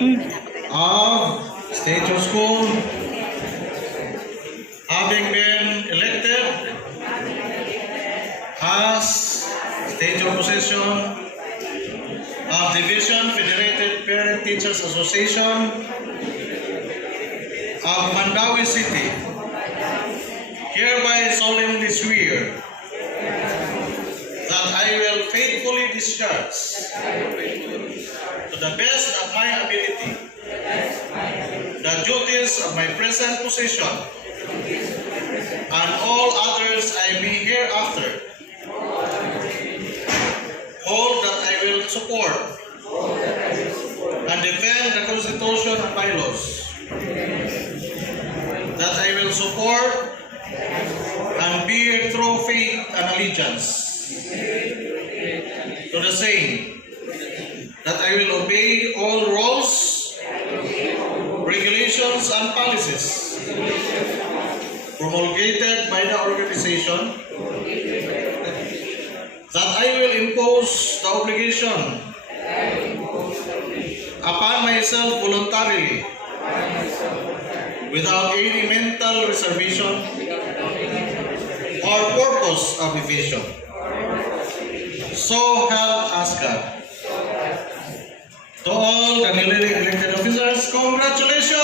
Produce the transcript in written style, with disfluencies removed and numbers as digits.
of State of School, having been elected as State of Possession of Division Federated Parent Teachers Association of Mandawi City, hereby solemnly swear that I will faithfully discharge to the best of my ability the duties of my present position and all others I may hereafter hold, that I will support and defend the Constitution and bylaws, that I will support and bear true faith and allegiance to the same, that I will obey all rules, regulations, and policies promulgated by the organization, that I will impose the obligation upon myself voluntarily, without any mental reservation or purpose of evasion. So help us God. To all the newly elected officers, congratulations!